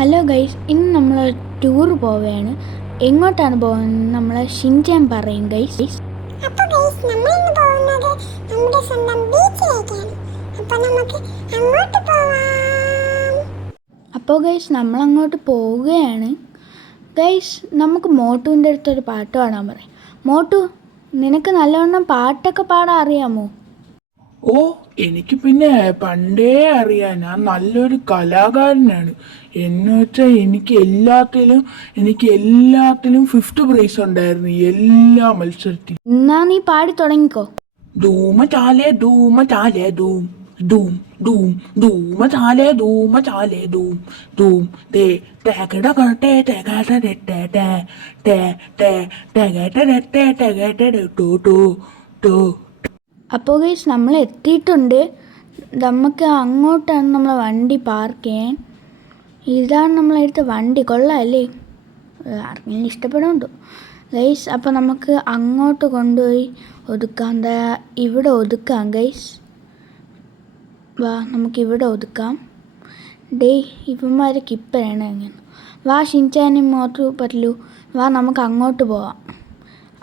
Hello guys, ഇന്ന് നമ്മൾ tour പോവുകയാണ്. എങ്ങോട്ടാണ് പോകുന്നത് നമ്മളെ ഷിൻചാൻ പറയും ഗൈസ്. അപ്പോൾ ഗൈസ് നമ്മൾ ഇന്ന് പോകുന്നത് നമ്മുടെ സ്വന്തം ബീച്ചിലേക്കാണ്. അപ്പോൾ നമുക്ക് അങ്ങോട്ട് പോവാം. അപ്പോൾ ഗൈസ് നമ്മൾ അങ്ങോട്ട് പോവുകയാണ്. ഗൈസ് നമുക്ക് മോട്ടുവിൻ്റെ അടുത്തൊരു പാട്ട് പാടാൻ പറയും. മോട്ടു, നിനക്ക് നല്ലവണ്ണം പാട്ടൊക്കെ പാടാൻ അറിയാമോ? ഓ, എനിക്ക് പിന്നെ പണ്ടേ അറിയാം. ഞാൻ നല്ലൊരു കലാകാരനാണ്. എന്ന് വെച്ചാൽ എനിക്ക് എല്ലാത്തിലും ഫിഫ്ത്ത് പ്രൈസ് ഉണ്ടായിരുന്നു, എല്ലാ മത്സരത്തിലും. എന്നാ നീ പാടി തുടങ്ങിക്കോ. ധൂമ ചാലേ ധൂമ ചാലേ ധൂം ധൂം ധൂം ധൂമ ചാലേ ധൂമ ചാലേ ധൂം ധൂം തേ ടേ ടേ. അപ്പോൾ ഗൈസ് നമ്മൾ എത്തിയിട്ടുണ്ട്. നമുക്ക് അങ്ങോട്ടാണ് നമ്മളെ വണ്ടി പാർക്ക് ചെയ്യാൻ. ഇതാണ് നമ്മളെടുത്ത വണ്ടി. കൊള്ളാമല്ലേ? ആർക്കെങ്കിലും ഇഷ്ടപ്പെടുന്നുണ്ടോ ഗൈസ്? അപ്പോൾ നമുക്ക് അങ്ങോട്ട് കൊണ്ടുപോയി ഒതുക്കാം. എന്താ ഇവിടെ ഒതുക്കാം ഗൈസ്. വാ, നമുക്കിവിടെ ഒതുക്കാം. ഇവന്മാരൊക്കെ ഇപ്പോഴാണ് അങ്ങനെ. വാ ഷിൻചാനും മോട്ടു പറ്റ്ലു, വാ നമുക്ക് അങ്ങോട്ട് പോവാം.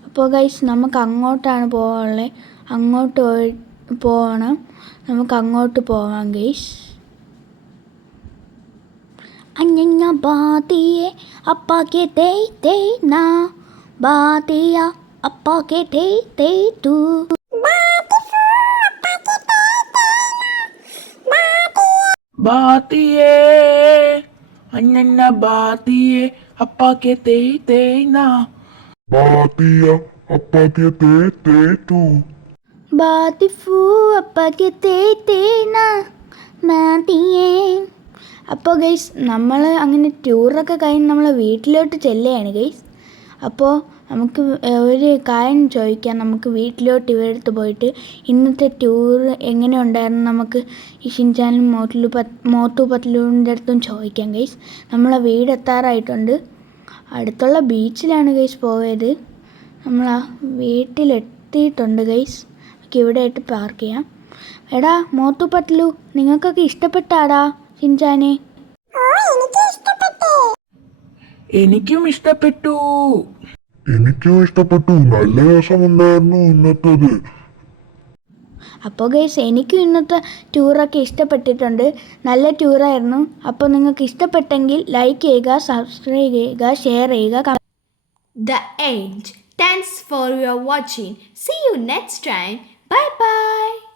അപ്പോൾ ഗൈസ് നമുക്ക് അങ്ങോട്ടാണ് പോകാനുള്ളത്. അങ്ങോട്ട് പോകണം. നമുക്ക് അങ്ങോട്ട് പോവാം ഗൈസ്. അഞ്ഞ ബാത്തിയെ അപ്പാക്കെ തേയ് തേയ് നാ ബാത്തിയ അപ്പാക്കെ തേയ് തേയ് തൂ. ബാത്തിയേ അഞ്ഞന്ന ബാത്തിയേ അപ്പാക്കെ തേയ് തേയ് നാ ബാത്തിയ അപ്പാക്കെ തേയ് തേയ് തൂ. ബാത്തിഫു അപ്പാക്കെ തേയ് തേയ് നാ മാതിയേ. അപ്പോൾ ഗൈസ് നമ്മൾ അങ്ങനെ ടൂറൊക്കെ കഴിഞ്ഞ് നമ്മൾ വീട്ടിലോട്ട് ചെല്ലുകയാണ് ഗൈസ്. അപ്പോൾ നമുക്ക് ഒരു കാര്യം ചോദിക്കാം. നമുക്ക് വീട്ടിലോട്ട് ഇവരടുത്ത് പോയിട്ട് ഇന്നത്തെ ടൂർ എങ്ങനെ ഉണ്ടായിരുന്നു നമുക്ക് ഈ ഷിൻചാനും മോട്ടു പത്ലുവിൻ്റെ അടുത്തും ചോദിക്കാം ഗൈസ്. നമ്മളെ വീട് എത്താറായിട്ടുണ്ട്. അടുത്തുള്ള ബീച്ചിലാണ് ഗൈസ് പോയത്. നമ്മൾ ആ വീട്ടിലെത്തിയിട്ടുണ്ട് ഗൈസ്. നമുക്ക് ഇവിടെ ആയിട്ട് പാർക്ക് ചെയ്യാം. എടാ മോട്ടു പത്ലു, നിങ്ങൾക്കൊക്കെ ഇഷ്ടപ്പെട്ടാടാ ഷിൻചാനെ? എനിക്കും ഇഷ്ടപ്പെട്ടു. എനിക്കും ഇഷ്ടപ്പെട്ടു. നല്ല രസമുണ്ടായിരുന്നു ഇന്നത്തേത്. അപ്പോൾ ഗൈസ് എനിക്കും ഇന്നത്തെ ടൂറൊക്കെ ഇഷ്ടപ്പെട്ടിട്ടുണ്ട്. നല്ല ടൂറായിരുന്നു. അപ്പോൾ നിങ്ങൾക്ക് ഇഷ്ടപ്പെട്ടെങ്കിൽ ലൈക്ക് ചെയ്യുക, സബ്സ്ക്രൈബ് ചെയ്യുക, ഷെയർ ചെയ്യുക. The end. Thanks for your watching. See you next time. Bye bye.